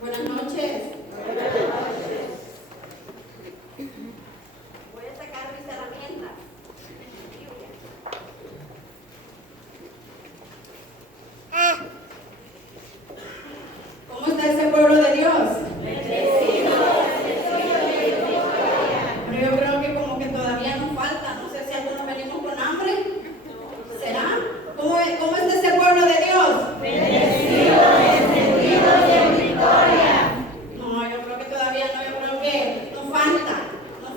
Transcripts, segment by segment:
Buenas noches. Buenas noches. Voy a sacar mis herramientas. ¿Cómo está ese pueblo de Dios? Bendecido. Pero yo creo que como que todavía nos falta. No sé si algunos venimos con hambre. ¿Será? ¿Cómo está ese pueblo de Dios? Bendecido, encendido y en victoria. No, yo creo que todavía no. Yo creo que nos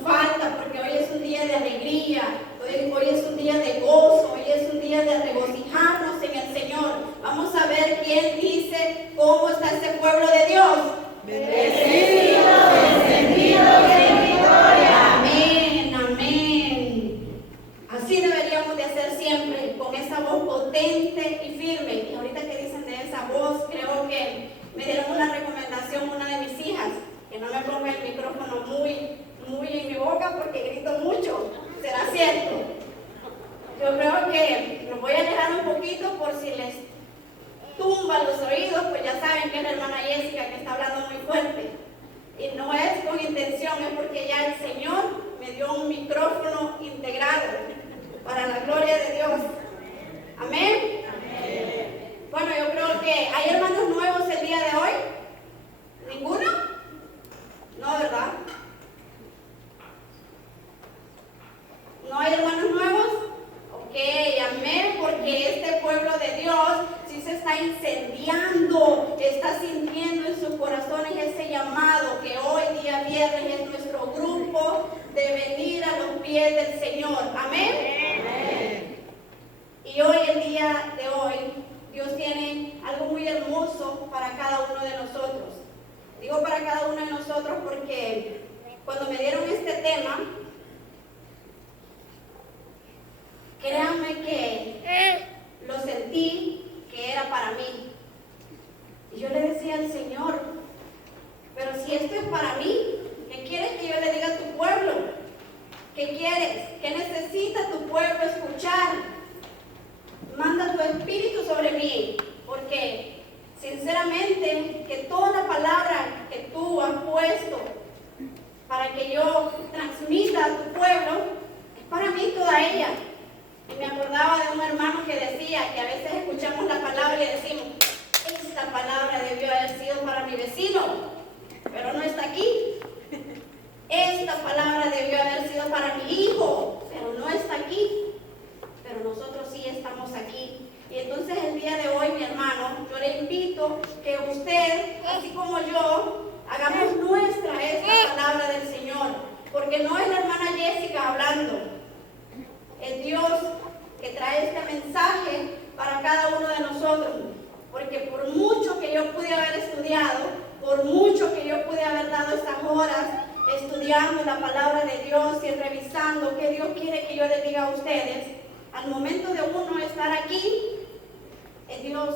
falta, porque hoy es un día de alegría, hoy es un día de gozo, hoy es un día de regocijarnos en el Señor. Vamos a ver quién dice cómo está este pueblo de Dios. Bendecido, encendido y en victoria. Amén, amén. Así deberíamos de hacer siempre, con esa voz potente y firme. Y ahorita que dicen de esa voz, creo que me dieron una recomendación una de mis hijas, que no me ponga el micrófono muy en mi boca porque grito mucho. ¿Será cierto? Yo creo que lo voy a alejar un poquito por si les tumba los oídos, pues ya saben que es la hermana Jessica que está hablando muy fuerte. Y no es con intención, es porque ya el Señor me dio un micrófono integrado para la gloria de Dios. Amén. Bueno, yo creo que hay hermanos nuevos el día de hoy. ¿Ninguno? No, ¿verdad? ¿No hay hermanos nuevos? Ok, amén, porque este pueblo de Dios sí se está incendiando, está sintiendo en sus corazones ese llamado que hoy día viernes es nuestro grupo de venir a los pies del Señor. Amén. Y hoy, el día de hoy, Dios tiene algo muy hermoso para cada uno de nosotros. Digo para cada uno de nosotros porque cuando me dieron este tema, créanme que lo sentí que era para mí. Y yo le decía al Señor, pero si esto es para mí, ¿qué quieres que yo le diga a tu pueblo? ¿Qué quieres? ¿Qué necesita tu pueblo escuchar? Manda tu espíritu sobre mí, porque sinceramente que toda la palabra que tú has puesto para que yo transmita a tu pueblo, es para mí toda ella. Y me acordaba de un hermano que decía que a veces escuchamos la palabra y decimos, esta palabra debió haber sido para mi vecino, pero no está aquí. Esta palabra debió haber sido para mi hijo, pero no está aquí. Pero nosotros sí estamos aquí. Y entonces el día de hoy, mi hermano, yo le invito que usted, así como yo, hagamos nuestra esta palabra del Señor, porque no es la hermana Jessica hablando, es Dios que trae este mensaje para cada uno de nosotros, porque por mucho que yo pude haber estudiado, por mucho que yo pude haber dado estas horas estudiando la palabra de Dios y revisando qué Dios quiere que yo les diga a ustedes, al momento de uno estar aquí, es Dios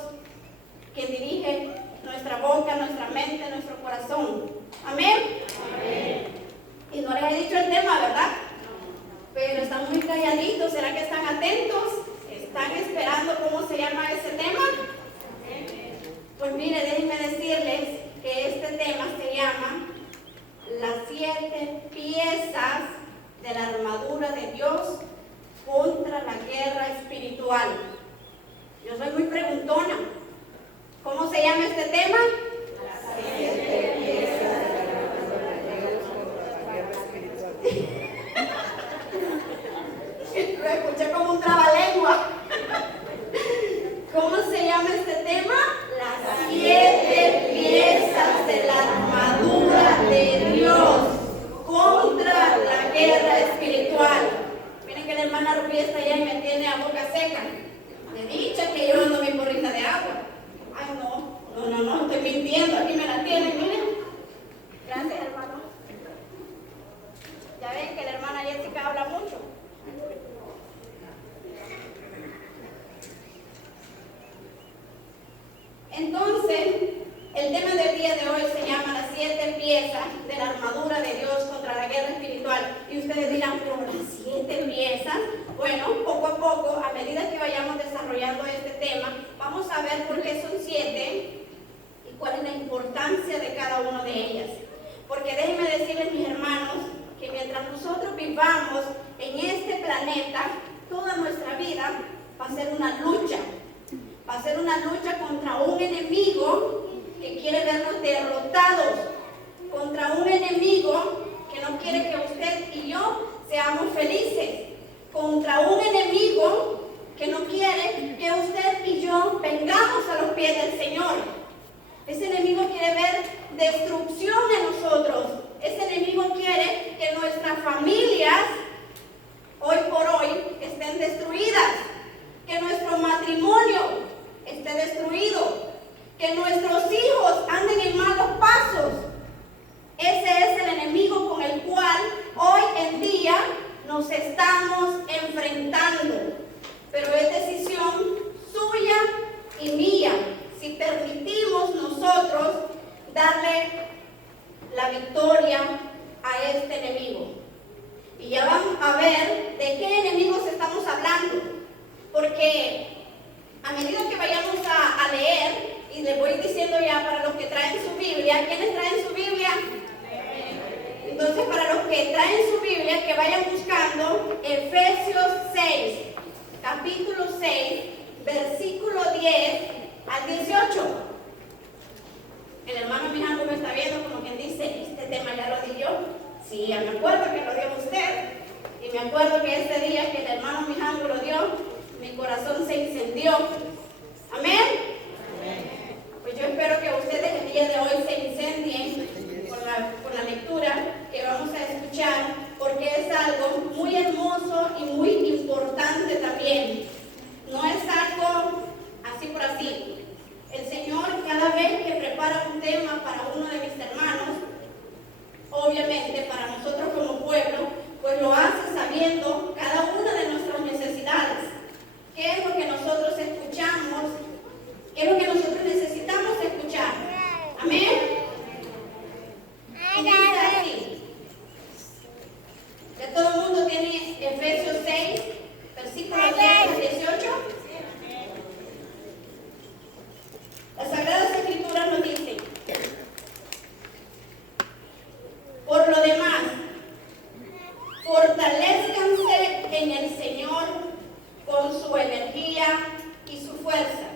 quien dirige nuestra boca, nuestra mente, nuestro corazón. ¿Amén? Amén. Y no les he dicho el tema, ¿verdad? Pero están muy calladitos. ¿Será que están atentos? ¿Están esperando cómo se llama ese tema? Pues mire, déjenme decirles que este tema se llama las 7 piezas de la armadura de Dios contra la guerra espiritual. Yo soy muy preguntona. ¿Cómo se llama este tema? Las 7 piezas de la armadura de Dios contra la guerra espiritual. Lo escuché como un trabalengua. ¿Cómo se llama este tema? Las 7 piezas de la armadura de Dios contra la guerra espiritual. Miren que la hermana Rubí está allá y me tiene a boca seca. De dicha que yo ando mi porrita de agua. Ay, no, estoy mintiendo. Aquí me la tienen, miren. Gracias, hermano. Ya ven que la hermana Jessica habla mucho. Entonces, el tema del día de hoy se llama las 7 piezas de la armadura de Dios contra la guerra espiritual. Y ustedes dirán, pero las 7 piezas. Bueno, poco a poco, a medida que vayamos desarrollando este tema, vamos a ver por qué son 7 y cuál es la importancia de cada una de ellas. Porque déjenme decirles, mis hermanos, que mientras nosotros vivamos en este planeta, toda nuestra vida va a ser una lucha. Va a ser una lucha contra un enemigo que quiere vernos derrotados, contra un enemigo que no quiere que usted y yo seamos felices, contra un enemigo que no quiere que usted y yo vengamos a los pies del Señor. Ese enemigo quiere ver destrucción en nosotros. Ese enemigo quiere que nuestras familias hoy por hoy estén destruidas, que nuestro matrimonio esté destruido, que nuestros hijos anden en malos pasos. Ese es el enemigo con el cual hoy en día nos estamos enfrentando. Pero es decisión suya y mía si permitimos nosotros darle la victoria a este enemigo. Y ya vamos a ver de qué enemigos estamos hablando, porque a medida que vayamos a leer, y les voy diciendo ya para los que traen su Biblia, ¿quiénes traen su Biblia? Entonces, para los que traen su Biblia, que vayan buscando Efesios 6, capítulo 6, versículo 10 al 18. El hermano Mijano me está viendo como quien dice, ¿este tema ya lo di yo? Sí, ya me acuerdo que lo dio usted. Y me acuerdo que este día que el hermano Mijano lo dio, mi corazón se incendió. ¿Amén? Amén. Pues yo espero que ustedes el día de hoy se incendien con la lectura que vamos a escuchar, porque es algo muy hermoso y muy importante también. No es algo así por así. El Señor, cada vez que prepara un tema para uno de mis hermanos, obviamente para nosotros como pueblo, pues lo hace sabiendo cada una de nuestras necesidades. ¿Qué es lo que nosotros escuchamos? ¿Qué es lo que nosotros necesitamos escuchar? Amén. Y dice así. ¿Ya todo el mundo tiene Efesios 6, versículos 10 al 18? Las Sagradas Escrituras nos dicen: por lo demás, fortalezcanse en el Señor con su energía y su fuerza.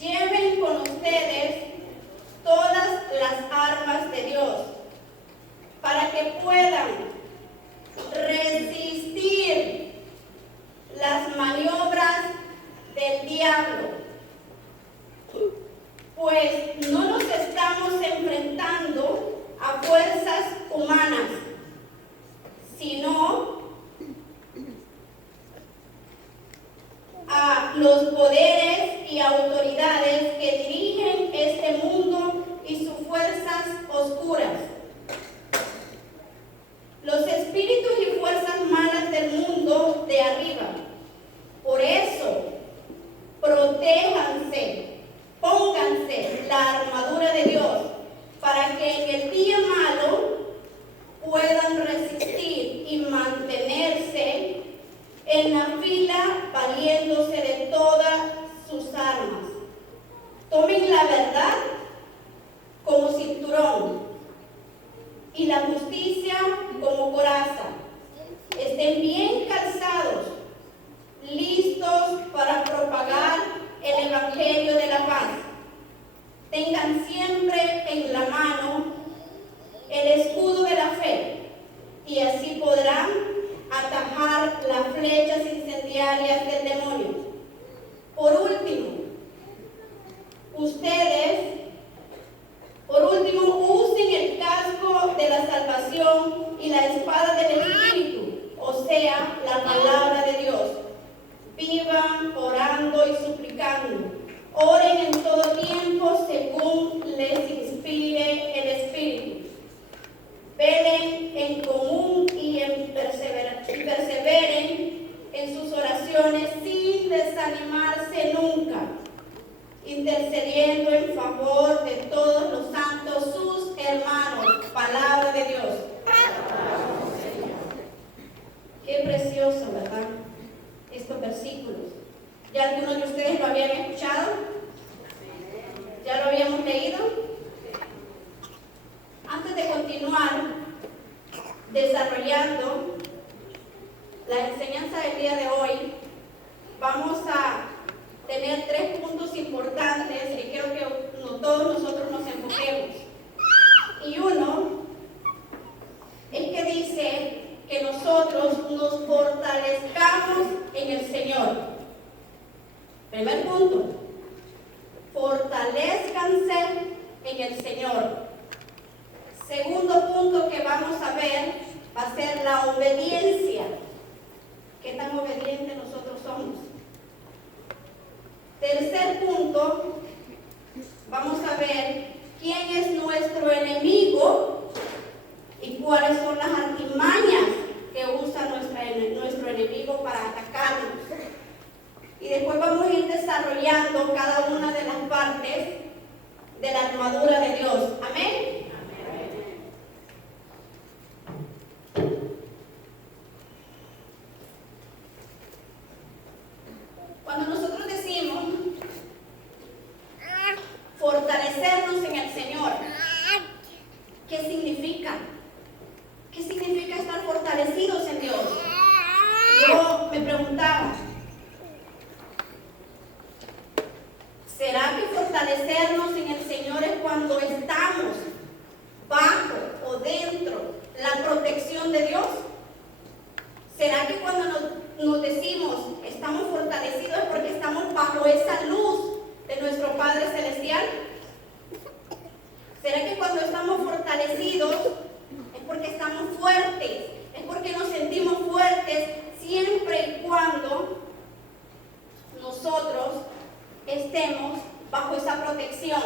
Lleven con ustedes todas las armas de Dios para que puedan resistir las maniobras del diablo. Pues no nos estamos enfrentando a fuerzas humanas, sino a los poderes y autoridades que dirigen este mundo y sus fuerzas oscuras, los espíritus y fuerzas malas del mundo de arriba. Por eso, protéjanse, pónganse la armadura de Dios, para que en el día malo puedan resistir y mantenerse en la fila, valiéndose de todas sus armas. Tomen la verdad como cinturón y la justicia como coraza. Estén bien calzados, listos para propagar el evangelio de la paz. Tengan siempre en la mano el escudo de la fe, y así podrán atajar las flechas incendiarias del demonio. Por último, usen el casco de la salvación y la espada del Espíritu, o sea, la palabra de Dios. Vivan orando y suplicando. Oren en todo tiempo según les inspire el Espíritu. Velen en común y perseveren en sus oraciones sin desanimarse nunca, intercediendo en favor de todos los santos, sus hermanos. Palabra de Dios. Qué precioso, ¿verdad? Estos versículos. Ya algunos de ustedes lo habían escuchado, ya lo habíamos leído. Antes de continuar desarrollando la enseñanza del día de hoy, vamos a tener 3 puntos importantes que quiero que todos nosotros nos enfoquemos. Y uno es que dice que nosotros nos fortalezcamos en el Señor. Primer punto, fortalezcanse en el Señor. Segundo punto que vamos a ver va a ser la obediencia. ¿Qué tan obedientes nosotros somos? Tercer punto, vamos a ver quién es nuestro enemigo y cuáles son las artimañas que usa nuestro enemigo para atacarnos. Y después vamos a ir desarrollando cada una de las partes de la armadura de Dios. Amén. Cuando nosotros decimos fortalecernos en el Señor, ¿qué significa? ¿Qué significa estar fortalecidos en Dios? Yo me preguntaba, ¿será que fortalecernos en el Señor es cuando estamos bajo o dentro la protección de Dios? ¿Será que cuando nos decimos estamos fortalecidos es porque estamos bajo esa luz de nuestro Padre Celestial? ¿Será que cuando estamos fortalecidos es porque estamos fuertes? Es porque nos sentimos fuertes siempre y cuando nosotros estemos bajo esa protección.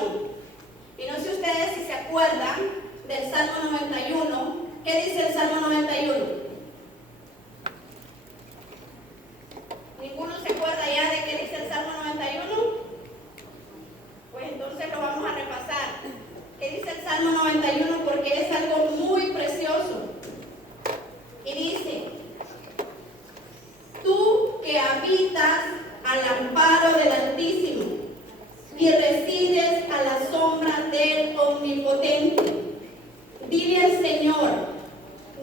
Y no sé ustedes si se acuerdan del Salmo 91. ¿Qué dice el Salmo 91? ¿Ninguno se acuerda ya de qué dice el Salmo 91? Pues entonces lo vamos a repasar. ¿Qué dice el Salmo 91? Porque es algo muy precioso. Y dice: tú que habitas al amparo del Altísimo y resides a la sombra del Omnipotente, dile al Señor: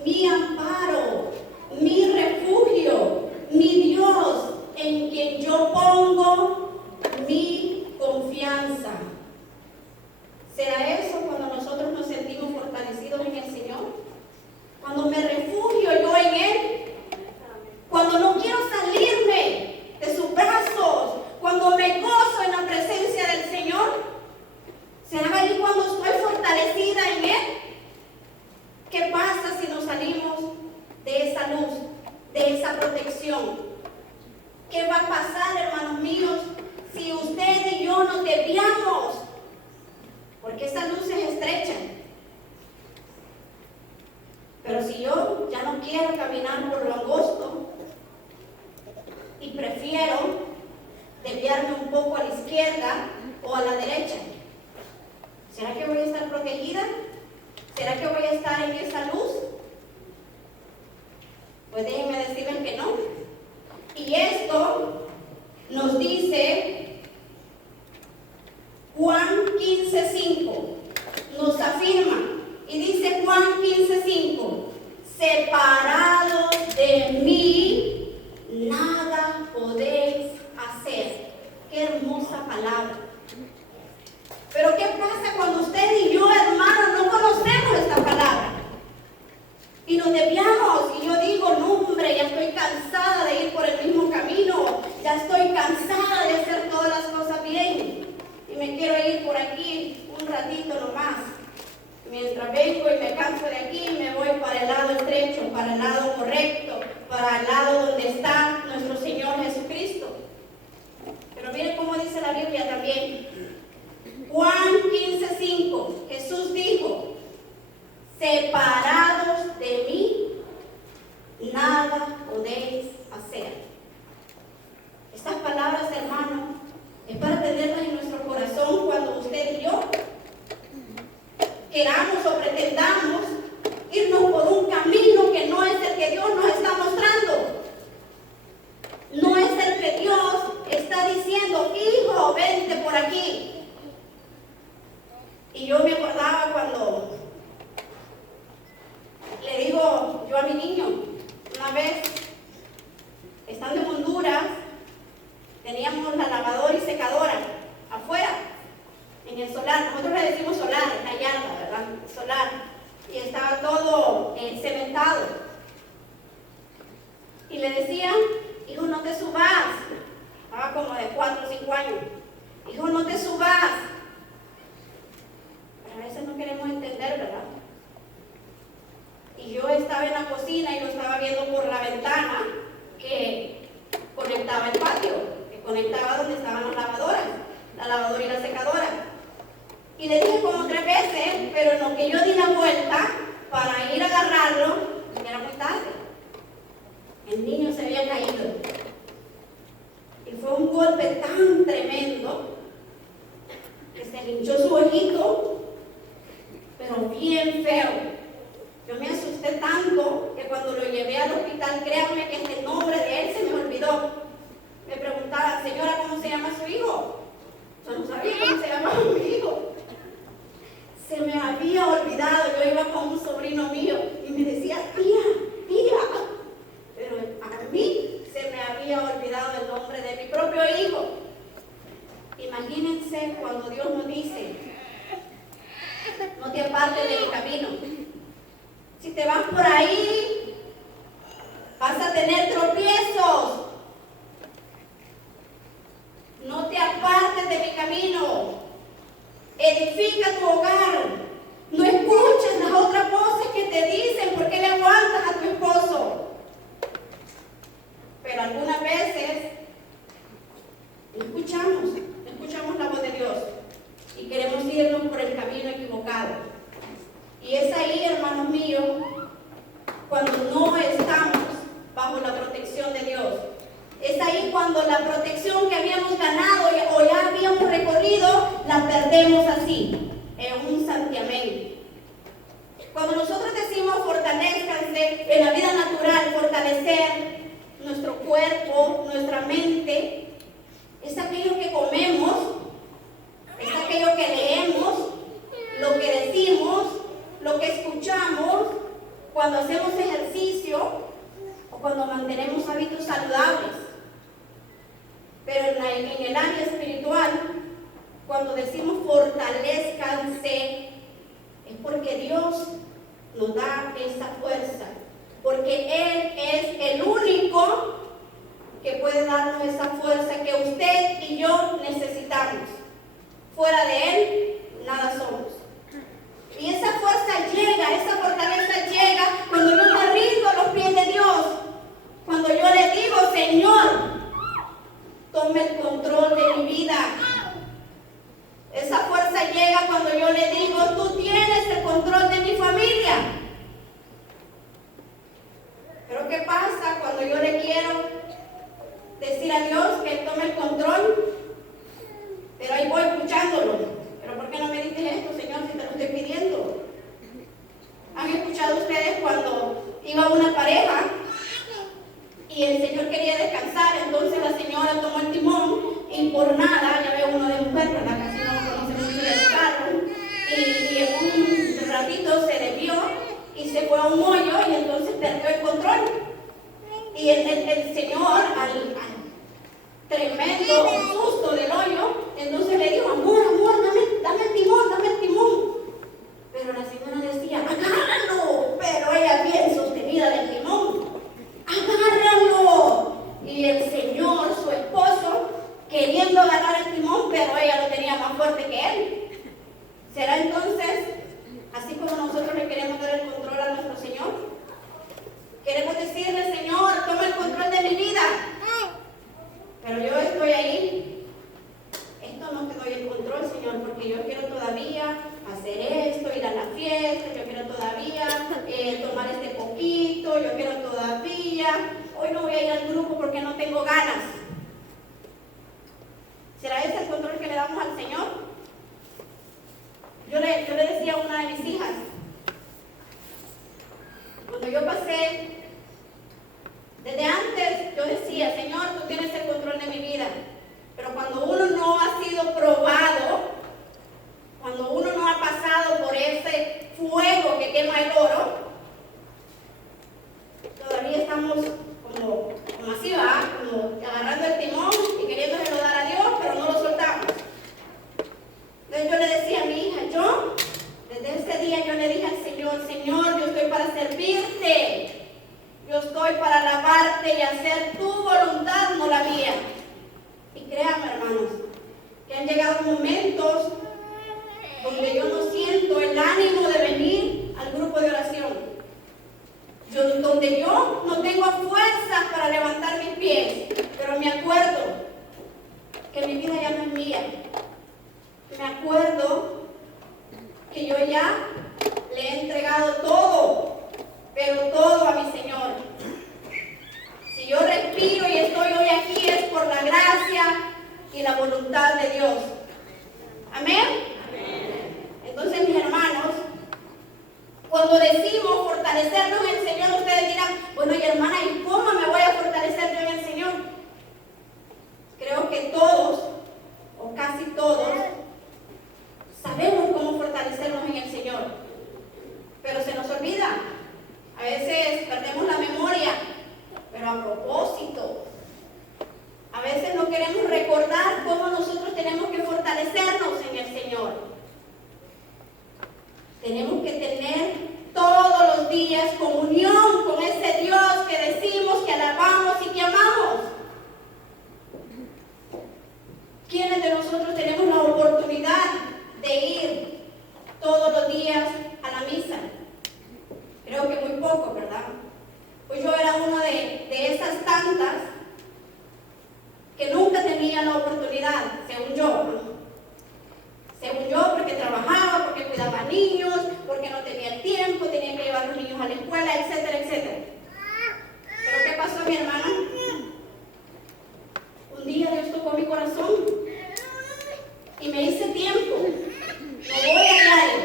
mi amparo, mi refugio, mi Dios, en quien yo pongo mi confianza. ¿Será eso cuando nosotros nos sentimos fortalecidos en el Señor? Cuando me refugio yo en Él, cuando no quiero salirme de sus brazos, cuando me gozo en la presencia del Señor. ¿Será ahí cuando estoy fortalecida en Él? ¿Qué pasa si nos salimos de esa luz, de esa protección? ¿Qué va a pasar, hermanos míos, si usted y yo nos desviamos? Porque esa luz es estrecha. Pero si yo ya no quiero caminar por lo angosto y prefiero desviarme un poco a la izquierda o a la derecha, ¿será que voy a estar protegida? ¿Será que voy a estar en esa luz? Pues déjenme decirles que no. Y esto nos dice Juan 15:5. Nos afirma. Y dice Juan 15:5: separados de mí, nada podéis hacer. Qué hermosa palabra. Pero ¿qué pasa cuando usted y yo, hermanos, no conocemos esta palabra? Y nos desviamos, y yo digo: no, hombre, ya estoy cansada de ir por el mismo camino, ya estoy cansada de hacer todas las cosas bien, y me quiero ir por aquí un ratito nomás. Mientras vengo y me canso de aquí, me voy para el lado estrecho, para el lado correcto, para el lado donde está nuestro Señor Jesucristo. Pero miren cómo dice la Biblia también. Juan 15:5, Jesús dijo: separados de mí, nada podéis hacer. Estas palabras, hermanos, es para tenerlas en nuestro corazón cuando usted y yo queramos o pretendamos irnos por un camino que no es el que Dios nos está mostrando. No es el que Dios está 5 años. Hijo, no te subas. Pero a veces no queremos entender, ¿verdad? Y yo estaba en la cocina y lo estaba viendo por la ventana que conectaba el patio, que conectaba donde estaban las lavadoras, la lavadora y la secadora. Y le dije como 3 veces, pero en lo que yo di la vuelta para ir a agarrarlo, era muy tarde. El niño se había caído. Y fue un golpe tan tremendo que se le hinchó su ojito, pero bien feo. Yo me asusté tanto que cuando lo llevé al hospital, créanme que este nombre de él se me olvidó. Me preguntaban, señora, ¿cómo se llama su hijo? Yo no sabía cómo se llamaba mi hijo. Se me había olvidado. Yo iba con un sobrino mío y me decía, tía. Pero a mí se me había olvidado el nombre de mi propio hijo. Imagínense cuando Dios nos dice, no te apartes de mi camino. Si te vas por ahí, vas a tener tropiezos. No te apartes de mi camino. Edifica tu hogar. No escuches las otras voces que te dicen por qué le aguantas a tu esposo. Pero algunas veces no escuchamos la voz de Dios y queremos irnos por el camino equivocado. Y es ahí, hermanos míos, cuando no estamos bajo la protección de Dios. Es ahí cuando la protección que habíamos ganado o ya habíamos recorrido, la perdemos así, en un santiamén. Cuando nosotros decimos fortalezcanse en la vida natural, fortalecer nuestro cuerpo, nuestra mente, es aquello que comemos, es aquello que leemos, lo que decimos, lo que escuchamos, cuando hacemos ejercicio o cuando mantenemos hábitos saludables. Pero en el área espiritual, cuando decimos fortalezcanse, es porque Dios nos da esa fuerza, porque Él es el único que puede darnos esa fuerza que usted y yo necesitamos. Fuera de Él, nada somos. Y esa fuerza llega, esa fortaleza llega cuando yo me rindo a los pies de Dios, cuando yo le digo, Señor, tome el control de mi vida. Esa fuerza llega cuando yo le digo, tú tienes el control de mi familia. Pero ¿qué pasa cuando yo le quiero decir a Dios que Él tome el control? Pero ahí voy escuchándolo. ¿Pero por qué no me dices esto, Señor, si te lo estoy pidiendo? ¿Han escuchado ustedes cuando iba una pareja y el Señor quería descansar? Entonces la señora tomó el timón y por nada, ya veo uno de mujer, ¿verdad? Casi no conoce mucho del carro, y en un ratito se desvió y se fue a un hoyo y entonces perdió el control. Y el Señor, al tremendo susto del hoyo, entonces le dijo, amor, dame el timón. Pero la señora decía, agárralo, pero ella bien sostenida del timón, agárralo. Y el Señor, su esposo, queriendo agarrar el timón, pero ella lo tenía más fuerte que él. ¿Será entonces así como nosotros le queremos dar el control a nuestro Señor? Queremos decirle, Señor, toma el control de mi vida. Pero yo estoy ahí. Esto no te doy el control, Señor, porque yo quiero todavía hacer esto, ir a la fiesta, yo quiero todavía tomar este poquito, yo quiero todavía, hoy no voy a ir al grupo porque no tengo ganas. ¿Será ese el control que le damos al Señor? Yo le decía a una de mis hijas, cuando yo pasé, desde antes yo decía, Señor, tú tienes el control de mi vida. Pero cuando uno no ha sido probado, cuando uno no ha pasado por ese fuego que quema el oro, todavía estamos como así, ¿va? Como agarrando el timón y queriéndoselo dar a Dios, pero no lo soltamos. Entonces yo le decía a mi hija, desde ese día yo le dije al Señor, Señor, yo estoy para servirte. han llegado momentos donde yo no siento el ánimo de venir al grupo de oración. Donde yo no tengo fuerzas para levantar mis pies, pero me acuerdo que mi vida ya no es mía. Me acuerdo que yo ya le he entregado todo, pero todo a mi Señor. Si yo respiro y estoy hoy aquí es por la gracia y la voluntad de Dios. Amén. Entonces, mis hermanos, cuando decimos fortalecernos en el Señor, ustedes dirán, bueno, y hermana, ¿y cómo me voy a fortalecer yo en el Señor? Creo que todos, o casi todos, sabemos cómo fortalecernos en el Señor, pero se nos olvida. A veces perdemos la memoria, pero a propósito. A veces no queremos recordar cómo nosotros tenemos que fortalecernos en el Señor. Tenemos que tener todos los días comunión con ese Dios que decimos que alabamos y que amamos. ¿Quiénes de nosotros tenemos la oportunidad de ir todos los días a la misa? Creo que muy poco, ¿verdad? Pues yo era una de esas tantas que nunca tenía la oportunidad, según yo. Según yo, porque trabajaba, porque cuidaba niños, porque no tenía el tiempo, tenía que llevar a los niños a la escuela, etcétera, etcétera. ¿Pero qué pasó, mi hermana? Un día Dios tocó mi corazón y me hice tiempo. No voy a diario,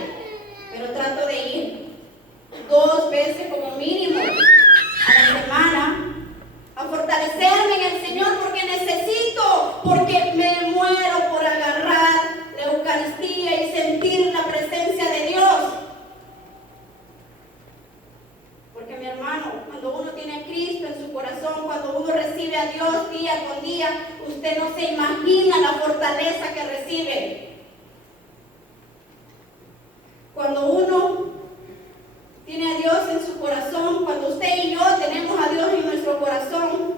pero trato de ir 2 veces como mínimo a la semana a fortalecerme en el Señor, porque necesito, porque me muero por agarrar la Eucaristía y sentir la presencia de Dios. Porque, mi hermano, cuando uno tiene a Cristo en su corazón, cuando uno recibe a Dios día con día, usted no se imagina la fortaleza que recibe. Cuando uno tiene a Dios en su corazón, cuando usted y yo tenemos a Dios en nuestro corazón,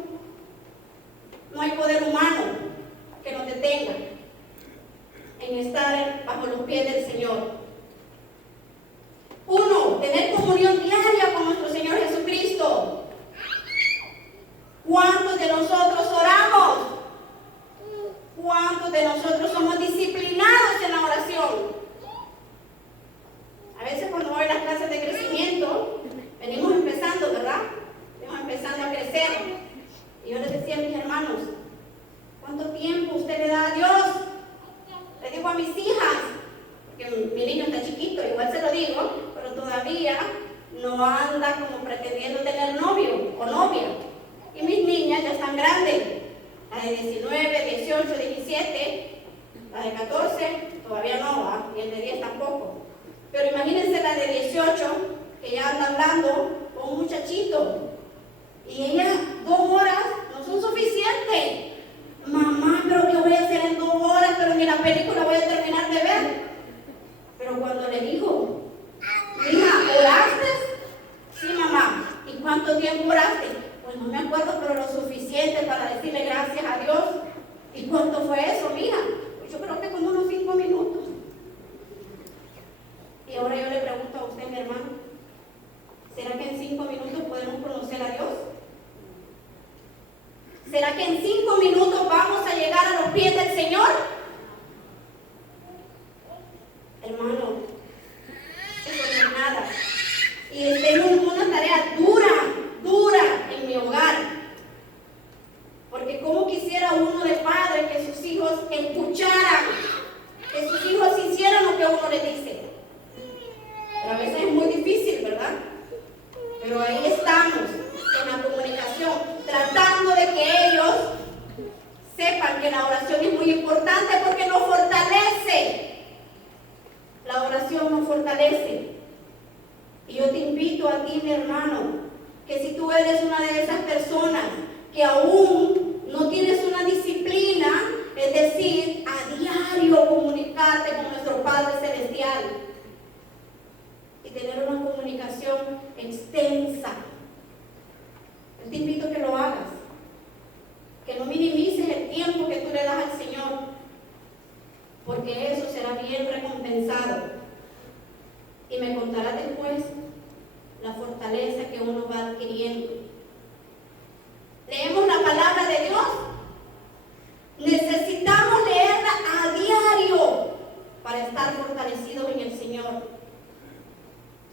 no hay poder humano que nos detenga en estar bajo los pies del Señor. 1, tener comunión diaria con nuestro Señor Jesucristo. ¿Cuántos de nosotros oramos? ¿Cuántos de nosotros somos disciplinados en la oración? A veces cuando voy a las clases de crecimiento, venimos empezando, ¿verdad? Venimos empezando a crecer. Y yo les decía a mis hermanos, ¿cuánto tiempo usted le da a Dios? Le digo a mis hijas, porque mi niño está chiquito, igual se lo digo, pero todavía no anda como pretendiendo tener novio o novia. Y mis niñas ya están grandes, la de 19, 18, 17, la de 14, todavía no va, y el de 10 tampoco. Pero imagínense la de 18, que ya anda hablando con un muchachito, y ella 2 horas no son suficientes. Mamá, pero ¿qué voy a hacer en 2 horas? Pero ni la película voy a terminar de ver. Pero cuando le dijo, hija, ¿oraste? Sí, mamá. ¿Y cuánto tiempo oraste? Pues no me acuerdo, pero lo suficiente para decirle gracias a Dios. ¿Y cuánto fue eso, mija? Pues yo creo que como unos 5 minutos. Y ahora yo le pregunto a usted, mi hermano, ¿será que en 5 minutos podemos conocer a Dios? ¿Será que en 5 minutos vamos a llegar a los pies del Señor? Hermano, eso no es nada. Y tengo una tarea dura en mi hogar. Porque como quisiera uno de padre que sus hijos escucharan, que sus hijos hicieran lo que uno les dice. Pero a veces es muy difícil, ¿verdad? Pero ahí estamos, en la comunicación, tratando de que ellos sepan que la oración es muy importante porque nos fortalece. La oración nos fortalece. Y yo te invito a ti, mi hermano, que si tú eres una de esas personas que aún no tienes una disciplina, es decir, a diario comunicarte con nuestro Padre Celestial y tener una comunicación extensa, yo te invito a que lo hagas, que no minimices el tiempo que tú le das al Señor. será bien recompensado. Y me contará después la fortaleza que uno va adquiriendo. Leemos la palabra de Dios. Necesitamos leerla a diario para estar fortalecidos en el Señor.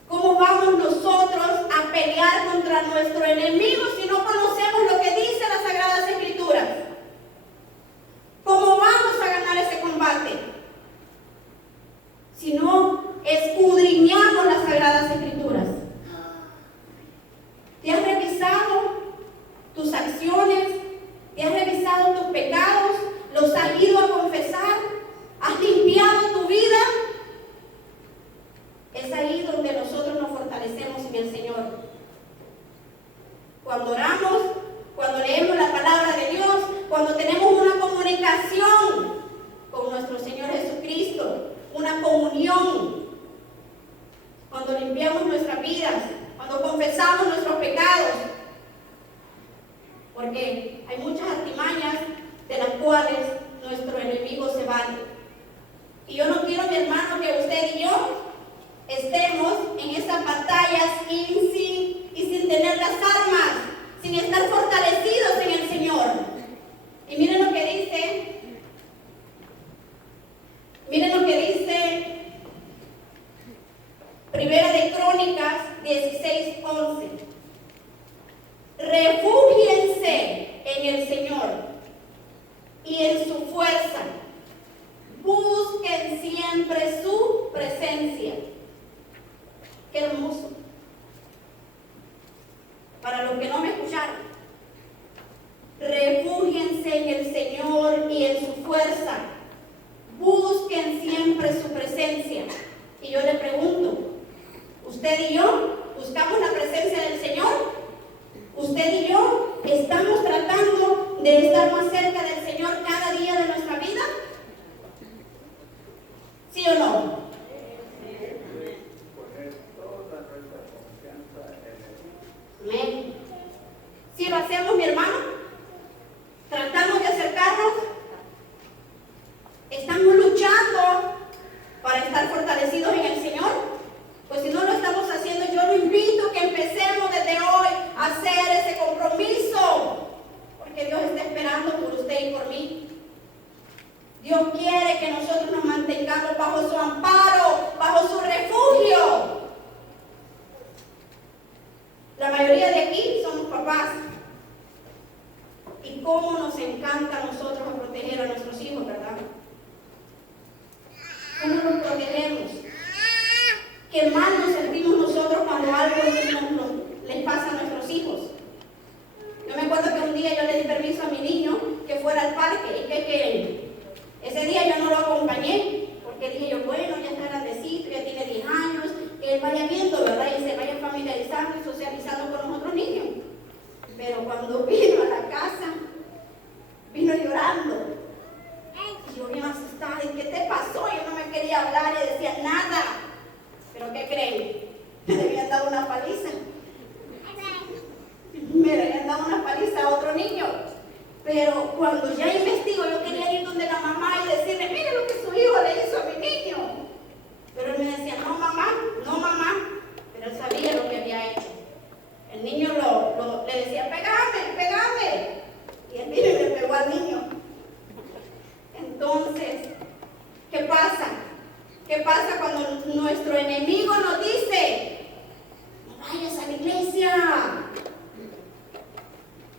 ¿Cómo vamos nosotros a pelear contra nuestro enemigo si no conocemos lo que dice las Sagradas Escrituras? ¿Cómo vamos a ganar ese combate si no escudriñamos las Sagradas Escrituras? ¿Te has revisado tus acciones? ¿Te has revisado tus pecados? ¿Los has ido a confesar? ¿Has limpiado tu vida? Es ahí donde nosotros nos fortalecemos en el Señor. Cuando oramos, cuando leemos la palabra de Dios, cuando tenemos una comunicación con nuestro Señor Jesucristo, una comunión, cuando limpiamos nuestras vidas, cuando confesamos nuestros pecados, porque hay muchas artimañas de las cuales nuestro enemigo se vale. Y yo no quiero, mi hermano, que usted y yo estemos en esas batallas y sin tener las armas, sin estar fortalecidos en el Señor. Y miren lo que dice Primera de Crónicas 16:11. Refúgiense en el Señor y en su fuerza. Busquen siempre su presencia. Qué hermoso. Para los que no me escucharon, refúgiense en el Señor y en su fuerza. Busquen siempre su presencia. Y yo le pregunto, ¿usted y yo buscamos la presencia del Señor? ¿Usted y yo estamos tratando de estar más cerca del Señor cada día de nuestra vida? ¿Sí o no? Amén. Si lo hacemos, mi hermano, tratamos de acercarnos, estamos luchando para estar fortalecidos en el Señor. Pues si no lo estamos haciendo, yo lo invito a que empecemos desde hoy a hacer ese compromiso, porque Dios está esperando por usted y por mí. Dios quiere que nosotros nos mantengamos bajo su amparo, bajo su refugio. La mayoría de aquí somos papás. Y cómo nos encanta a nosotros a proteger a nuestros hijos, ¿verdad? ¿Cómo los protegemos? Qué mal nos sentimos nosotros cuando algo les pasa a nuestros hijos. Yo me acuerdo que un día yo le di permiso a mi niño que fuera al parque y que ese día yo no lo acompañé porque dije yo, bueno, ya está grandecito, ya tiene 10 años, que él vaya viendo, ¿verdad? Y se vaya familiarizando y socializando con los otros niños. Pero cuando vino a la casa, vino llorando. Y yo bien asustada, ¿y qué te pasó? Yo no me quería hablar y decía nada. ¿Pero qué creen? Me habían dado una paliza. Me habían dado una paliza a otro niño. Pero cuando ya investigo, yo quería ir donde la mamá y decirle, mire lo que su hijo le hizo a mi niño. Pero él me decía, no mamá. Pero él sabía lo que había hecho. El niño le decía, pegame. Y el niño le pegó al niño. Entonces, ¿qué pasa? ¿Qué pasa cuando nuestro enemigo nos dice, no vayas a la iglesia,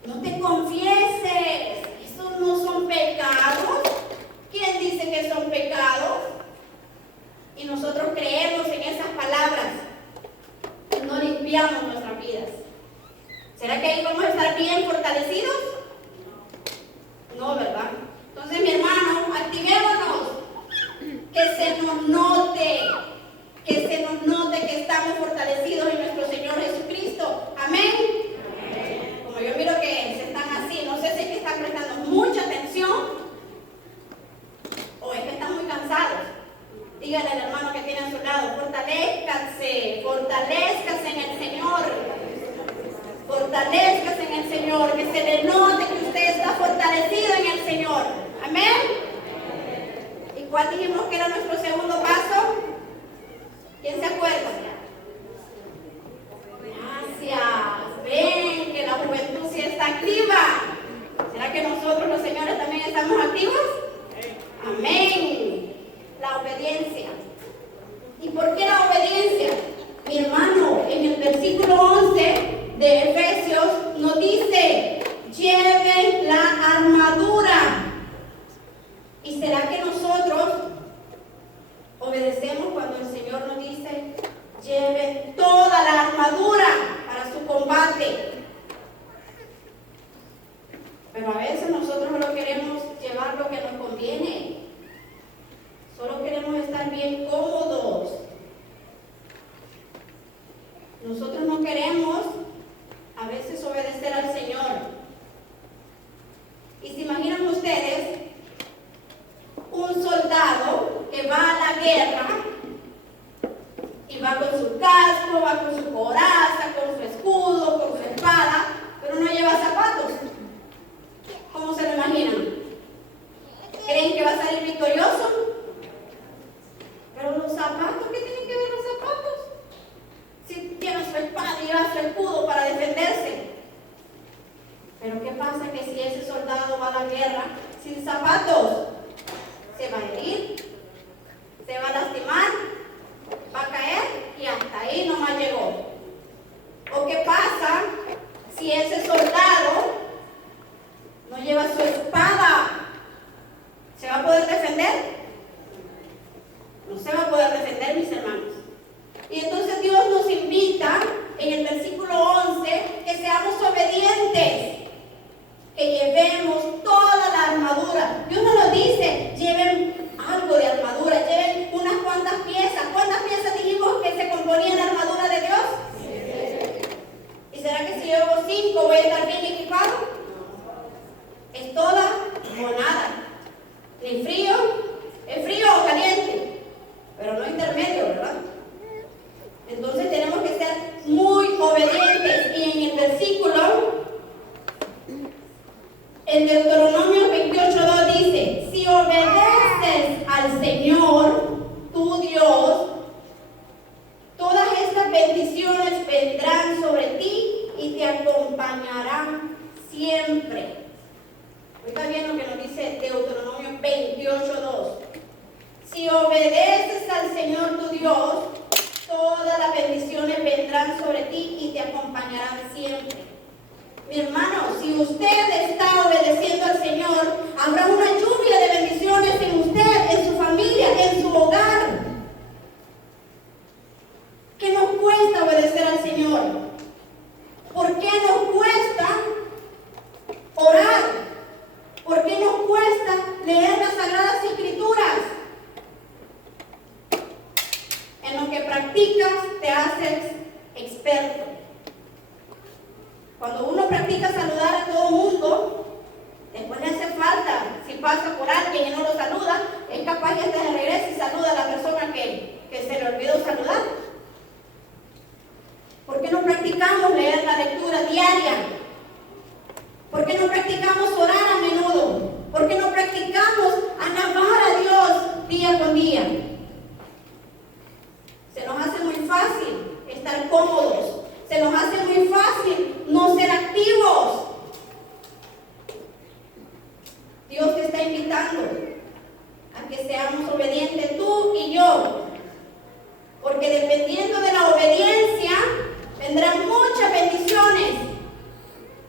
no te confieses, esos no son pecados? ¿Quién dice que son pecados? Y nosotros creemos en esas palabras y no limpiamos nuestras vidas. ¿Será que ahí vamos a estar bien fortalecidos? No, ¿verdad? Entonces, mi hermano, activémonos. Que se nos note que estamos fortalecidos en nuestro Señor Jesucristo. Amén. Como yo miro que se están así, no sé si es que están prestando mucha atención o es que están muy cansados. Dígale al hermano que tiene a su lado, fortalézcase en el Señor. Fortalézcase en el Señor, que se le note que usted está fortalecido en el Señor. Amén. Y ¿Cuál dijimos que era nuestro segundo paso? ¿Quién se acuerda? Gracias. Ven que la juventud sí está activa. ¿Será que nosotros los señores también estamos activos? Amén. La obediencia. ¿Y por qué la obediencia? Mi hermano, en el versículo 11 de Efesios nos dice: lleven la armadura. ¿Y será que nosotros obedecemos cuando el Señor nos dice: lleven toda la armadura para su combate? Pero a veces nosotros solo queremos llevar lo que nos conviene. Solo queremos estar bien cómodos. Nosotros no queremos a veces obedecer al Señor. Y se imaginan ustedes un soldado que va a la guerra y va con su casco, va con su coraza, con su escudo, con su espada, pero no lleva zapatos. ¿Cómo se lo imaginan? ¿Creen que va a salir victorioso? Pero los zapatos, ¿qué tienen que ver los zapatos? Si lleva su espada y lleva su escudo para defenderse. Pero ¿qué pasa? Que si ese soldado va a la guerra sin zapatos, se va a herir, se va a lastimar, va a caer y hasta ahí nomás llegó. ¿O qué pasa si ese soldado no lleva su espada? ¿Se va a poder defender? No se va a poder defender, mis hermanos. Y entonces Dios nos invita en el versículo 11 que seamos obedientes, que llevemos toda la armadura. Dios no nos dice: lleven algo de armadura, lleven unas cuantas piezas. ¿Cuántas piezas dijimos que se componía la armadura de Dios? Sí. ¿Y será que si llevo 5 voy a estar bien equipado? ¿Es toda o nada? Ni frío, es frío o caliente, pero no intermedio, ¿verdad? Entonces tenemos que ser muy obedientes. Y en el versículo, en Deuteronomio 28:2 dice: si obedeces al Señor, tu Dios, todas estas bendiciones vendrán sobre ti y te acompañarán siempre. Oiga bien lo que nos dice Deuteronomio 28:2. Si obedeces al Señor tu Dios, todas las bendiciones vendrán sobre ti y te acompañarán siempre. Mi hermano, si usted está obedeciendo al Señor, habrá una lluvia de bendiciones en usted, en su familia, en su hogar. ¿Qué nos cuesta obedecer al Señor? ¿Por qué nos cuesta orar? ¿Por qué nos cuesta leer las Sagradas Escrituras? En lo que practicas te haces experto. Cuando uno practica saludar a todo el mundo, después le hace falta, si pasa por alguien y no lo saluda, es capaz que hasta regrese y saluda a la persona que se le olvidó saludar. ¿Por qué no practicamos leer la lectura diaria? ¿Por qué no practicamos orar a menudo? ¿Por qué no practicamos alabar a Dios día con día? Se nos hace muy fácil estar cómodos. Se nos hace muy fácil no ser activos. Dios te está invitando a que seamos obedientes tú y yo. Porque dependiendo de la obediencia, vendrán muchas bendiciones.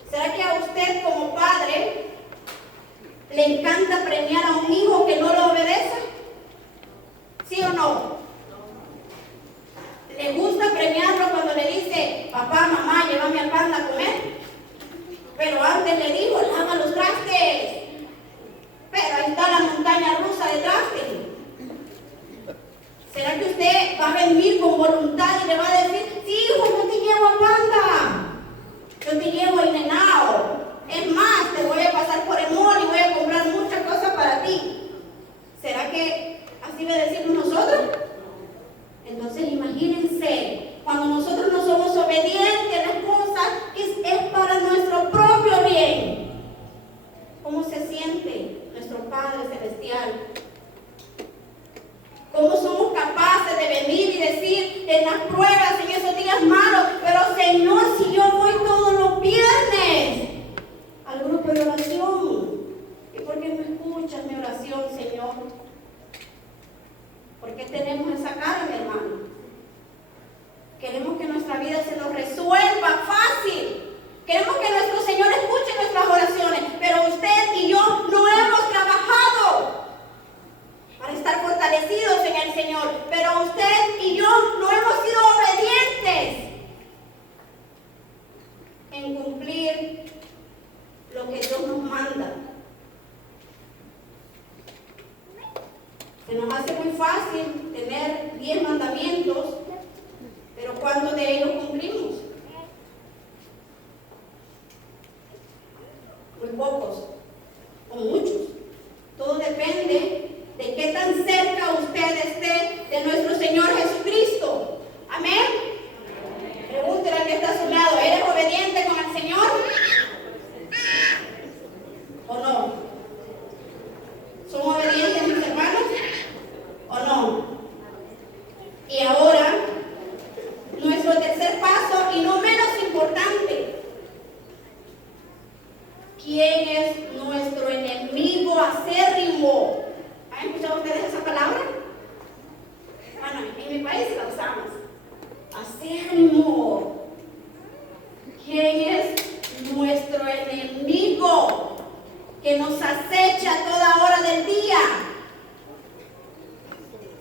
¿Será que a usted como padre le encanta premiar a un hijo que no lo obedece? ¿Sí o no? ¿Le gusta premiarlo cuando le dice: papá, mamá, llévame al panda a comer? Pero antes le dijo: lava los trastes. Pero ahí está la montaña rusa de trastes. ¿Será que usted va a venir con voluntad y le va a decir: sí, hijo, yo te llevo a panda, yo te llevo a Inenao? Es más, te voy a pasar por el mall y voy a comprar muchas cosas para ti. ¿Será que así le decimos nosotros? Entonces imagínense, cuando nosotros no somos obedientes a las cosas, es para nuestro propio bien. ¿Cómo se siente nuestro Padre Celestial las pruebas, en esos días malos. Pero Señor, si yo voy todos los viernes al grupo de oración, ¿y por qué no escuchas mi oración, Señor? ¿Por qué tenemos esa cara, mi hermano? Queremos que nuestra vida se nos resuelva fácil. Queremos que nuestro Señor escuche nuestras oraciones, pero usted y yo no hemos trabajado para estar fortalecidos en el Señor. Pero usted y yo no hemos sido obedientes en cumplir lo que Dios nos manda. Se nos hace muy fácil tener 10 mandamientos, pero ¿cuántos de ellos cumplimos? Muy pocos o muchos. Todo depende de qué tan cerca usted esté de nuestro Señor Jesucristo. Amén. Pregúntele al que está a su lado, ¿eres obediente con el Señor? ¿O no? ¿Son obedientes mis hermanos? ¿O no? Y ahora, nuestro tercer paso, y no menos importante, ¿quién es nuestro enemigo acérrimo? ¿Han escuchado ustedes esa palabra? Bueno, en mi país la usamos. Acérrimo. ¿Quién es nuestro enemigo que nos acecha a toda hora del día?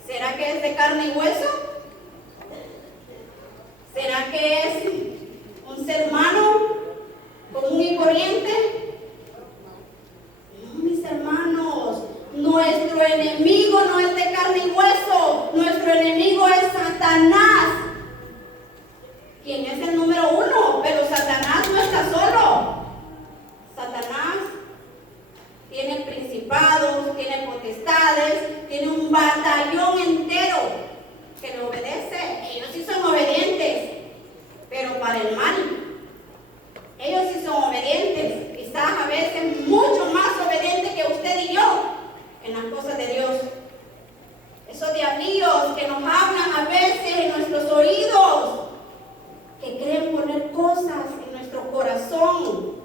¿Será que es de carne y hueso? ¿Será que es un ser humano común y corriente? No, mis hermanos, nuestro enemigo no es de carne y hueso, nuestro enemigo es Satanás, quien es el número 1, pero Satanás no está solo. Satanás tiene principados, tiene potestades, tiene un batallón entero que le obedece. Ellos sí son obedientes, pero para el mal. Ellos sí son obedientes, quizás a veces mucho más obedientes que usted y yo en las cosas de Dios. Esos diablillos que nos hablan a veces en nuestros oídos, que creen poner cosas en nuestro corazón.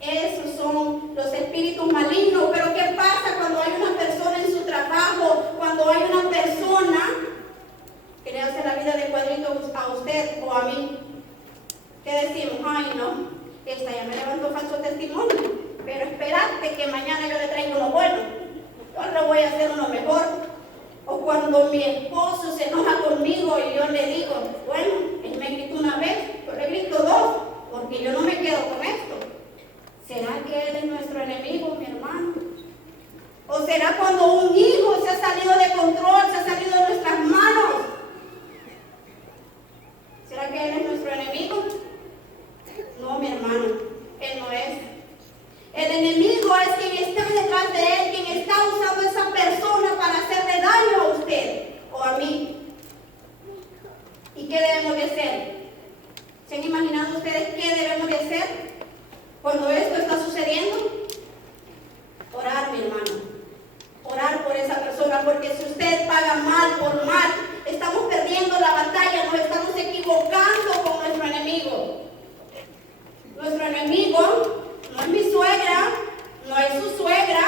Esos son los espíritus malignos. Pero ¿qué pasa cuando hay una persona en su trabajo? Cuando hay una persona que le hace la vida de cuadritos a usted o a mí. ¿Qué decimos? Ay, no, esta ya me levantó falso testimonio, pero esperate que mañana yo le traigo uno bueno. Yo le voy a hacer uno mejor. O cuando mi esposo se enoja conmigo y yo le digo, bueno, él me gritó una vez, yo le grito 2, porque yo no me quedo con esto. ¿Será que él es nuestro enemigo, mi hermano? ¿O será cuando un hijo se ha salido de control, se ha salido de nuestras manos? ¿Será que él es nuestro enemigo? No, mi hermano, él no es. El enemigo es quien está detrás de él, quien está usando a esa persona para hacerle daño a usted o a mí. ¿Y qué debemos de hacer? ¿Se han imaginado ustedes qué debemos de hacer cuando esto está sucediendo? Orar, mi hermano. Orar por esa persona, porque si usted paga mal por mal, estamos perdiendo la batalla, nos estamos equivocando con nuestro enemigo. Nuestro enemigo no es mi suegra, no es su suegra,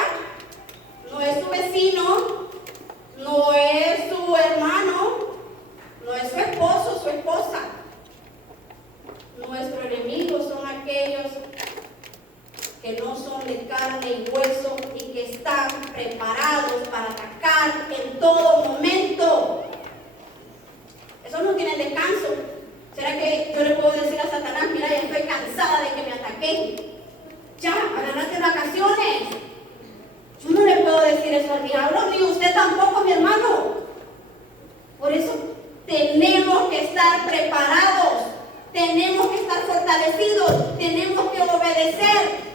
no es su vecino, no es su hermano, no es su esposo, su esposa. Nuestro enemigo son aquellos que no son de carne y hueso y que están preparados para atacar en todo momento. Esos no tienen descanso. ¿Será que yo le puedo decir a Satanás, mira, ya estoy cansada de que me ataquen? Ya, agárrate vacaciones. Yo no le puedo decir eso al diablo, ni usted tampoco, mi hermano. Por eso tenemos que estar preparados, tenemos que estar fortalecidos, tenemos que obedecer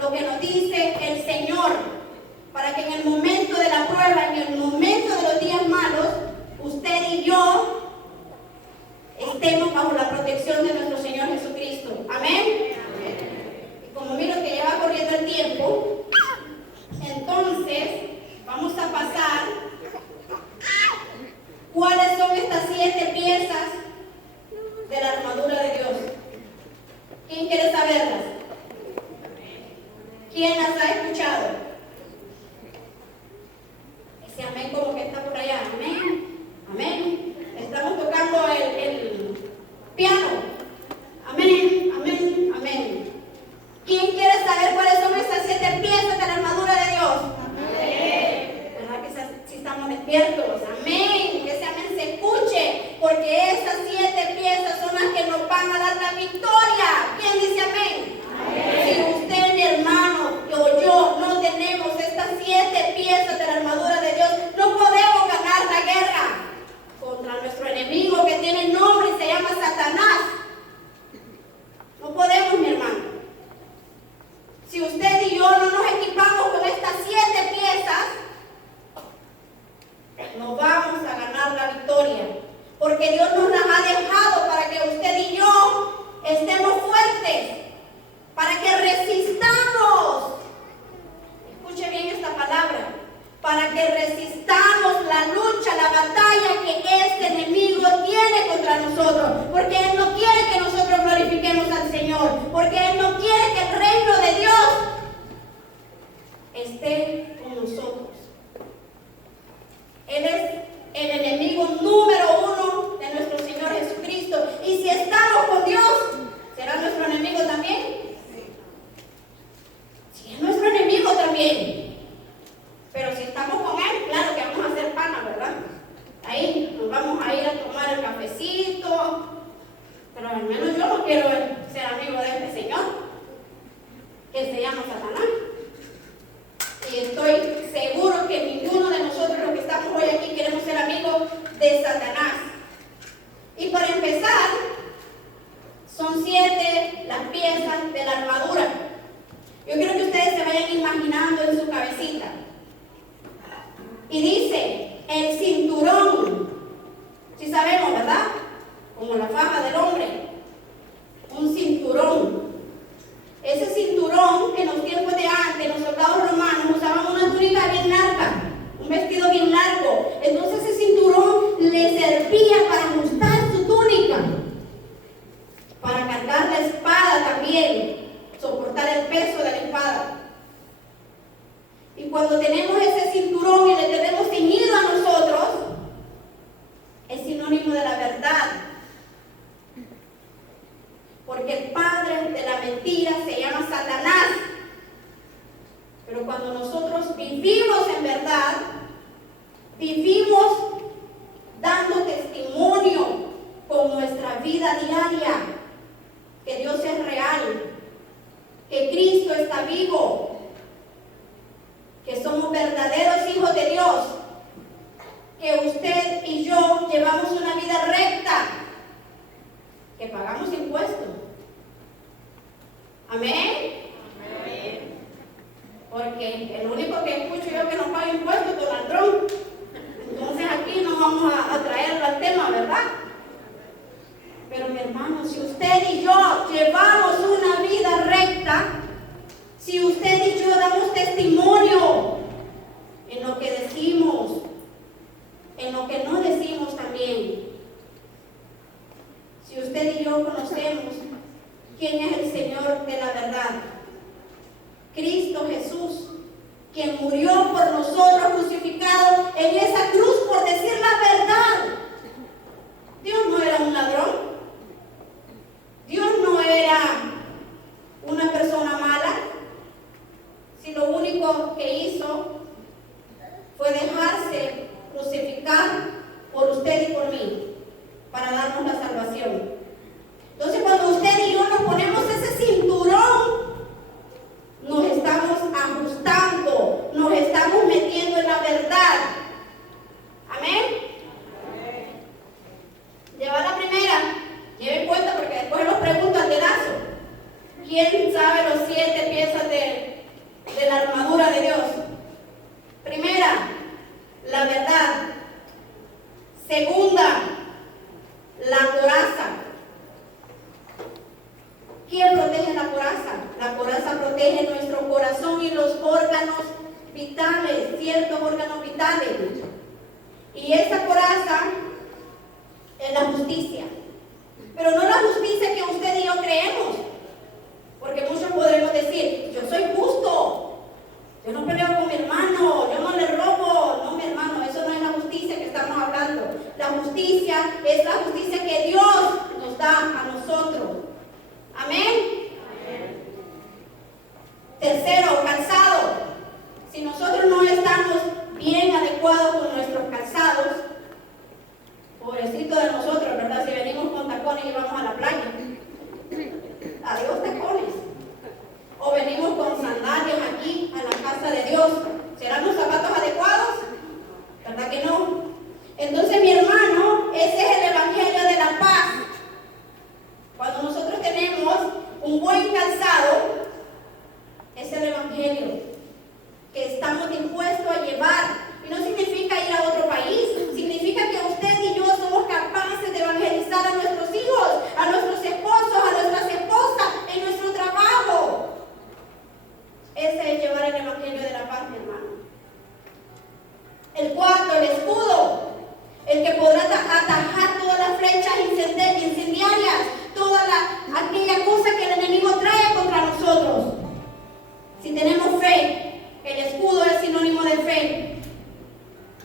lo que nos dice el Señor, para que en el momento de la prueba, en el momento de los días malos, usted y yo estemos bajo la protección de nuestro Señor Jesucristo. Amén. Y como miro que ya va corriendo el tiempo, entonces vamos a pasar cuáles son estas Ese amén como que está por allá. Amén. Amén. Estamos tocando el piano. Amén. Amén. Amén. ¿Quién quiere saber cuáles son esas 7 piezas de la armadura de Dios? Amén. ¿Verdad que si estamos despiertos? Amén. Que ese amén se escuche, porque esas 7 piezas son las que nos van a dar la victoria. ¿Quién dice amén? Amén. Si usted, mi hermano, o yo no tenemos estas 7 piezas de la armadura de Dios, no podemos ganar la guerra contra nuestro enemigo que tiene nombre y se llama Satanás. No podemos, mi hermano. Si usted y yo no nos equipamos con estas 7 piezas, no vamos a ganar la victoria, porque Dios nos las ha dejado para que usted y yo estemos fuertes, para que resistamos. Escuche bien esta palabra: para que resistamos la lucha, la batalla que este enemigo tiene contra nosotros, porque Él no quiere que nosotros glorifiquemos al Señor, porque Él no quiere que el reino de Dios esté con nosotros. Él es el enemigo número 1 de nuestro Señor Jesucristo, y si estamos con Dios, ¿será nuestro enemigo también? Si es nuestro enemigo también. Pero si estamos con Él, claro que vamos a hacer pana, ¿verdad? Ahí nos vamos a ir a tomar el cafecito. Pero al menos yo no quiero ser amigo de este señor, que se llama Satanás. Y estoy seguro que ninguno de nosotros los que estamos hoy aquí queremos ser amigos de Satanás. Y para empezar, son 7 las piezas de la armadura. Yo quiero que ustedes se vayan imaginando en su cabecita. Y dice, el cinturón. Sí sabemos, ¿verdad? Como la faja del hombre. Un cinturón. Ese cinturón, en los tiempos de antes, los soldados romanos usaban una túnica bien larga, un vestido bien largo. Entonces ese cinturón le servía para ajustar su túnica, para cargar la espada también, soportar el peso de la espada. Y cuando tenemos ese cinturón y le tenemos ceñido a nosotros, es sinónimo de la verdad. Porque el padre de la mentira se llama Satanás. Pero cuando nosotros vivimos en verdad, vivimos dando testimonio con nuestra vida diaria que Dios es real, que Cristo está vivo, que somos verdaderos hijos de Dios, que usted y yo llevamos una vida recta, que pagamos impuestos. Amén. Amén. Porque el único que escucho yo que no paga impuestos es Donald Trump. Entonces aquí no vamos a traerlo al tema, ¿verdad? Pero mi hermano, si usted y yo llevamos una vida recta, si usted y yo damos testimonio en lo que decimos, en lo que no decimos también, si usted y yo conocemos quién es el Señor de la verdad, Cristo Jesús, quien murió por nosotros crucificado en esa cruz por decir la verdad. Dios no era un ladrón, Dios no era una persona mala, si lo único que hizo fue dejarse crucificar por usted y por mí, para darnos la salvación. Entonces, cuando usted y yo nos ponemos ese cinturón, nos estamos ajustando, nos estamos metiendo en la verdad. Amén. Amén. Lleva la primera, lleven cuenta porque después nos preguntan de lazo. ¿Quién sabe los 7 piezas de la armadura de Dios? Primera, la verdad. Segunda, la coraza. ¿Quién protege la coraza? La coraza protege nuestro corazón y los órganos vitales, ciertos órganos vitales. Y esa coraza es la justicia. Pero no la justicia que usted y yo creemos. Porque muchos podremos decir, yo soy justo, yo no peleo con mi hermano, yo no le robo. No, mi hermano,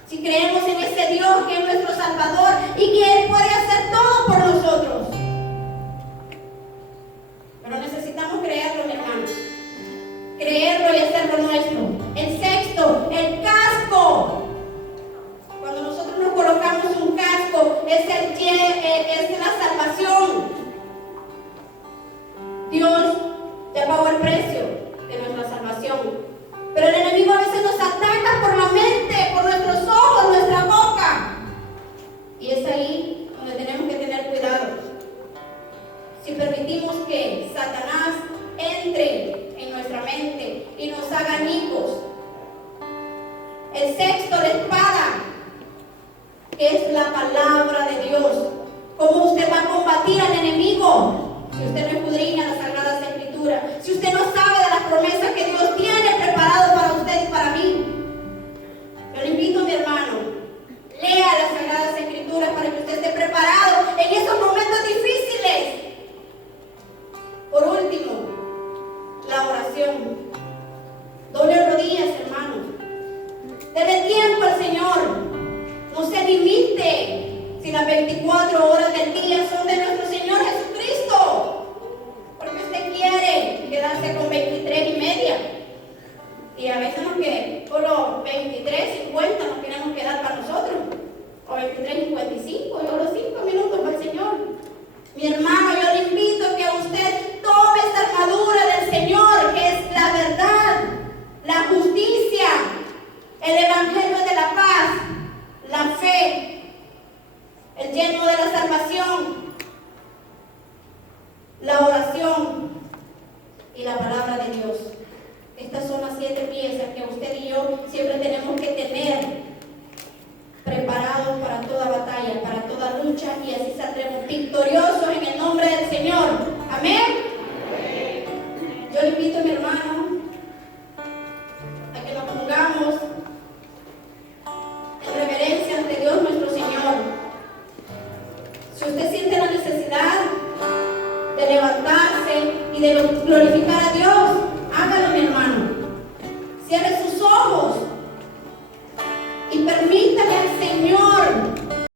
si creemos en ese Dios que es nuestro Salvador y que Él puede hacer todo por nosotros. Pero necesitamos creerlo, mi hermano. Creerlo y hacerlo nuestro. El sexto, el casco. Cuando nosotros nos colocamos un casco, es la salvación. Dios ya pagó el precio de nuestra salvación. Pero el enemigo a veces nos ataca por la mente, por nuestros ojos, nuestra boca. Y es ahí donde tenemos que tener cuidado. Si permitimos que Satanás entre en nuestra mente y nos haga añicos. El sexto, la espada, que es la palabra de Dios. ¿Cómo usted va a combatir al enemigo? Si usted no escudriña las Sagradas Escrituras, si usted no sabe de las promesas que Dios tiene preparado para usted y para mí. Yo le invito, mi hermano, lea las Sagradas Escrituras para que usted esté preparado en esos momentos difíciles. Por último, la oración. Doble rodillas, hermanos. Dele tiempo al Señor. No se limite si las 24 horas del día son de nuestro Señor Jesucristo. Porque usted quiere quedarse con 23 y media. Y a veces solo 23:50 nos queremos quedar para nosotros. O 23:55, solo 5 minutos para el Señor. Mi hermano, yo le invito a que usted tome esta armadura del Señor, que es la verdad, la justicia, el evangelio de la paz, la fe, el lleno de la salvación, la oración y la palabra de Dios. Estas son las 7 piezas que usted y yo siempre tenemos que tener preparados para toda batalla, para toda lucha, y así saldremos victoriosos en el nombre del Señor. Amén. Yo le invito a mi hermano a que nos pongamos en reverencia ante Dios nuestro Señor. Si usted siente la necesidad de levantarse y de glorificar a Dios, hágalo, mi hermano. Cierre sus ojos y permítale al Señor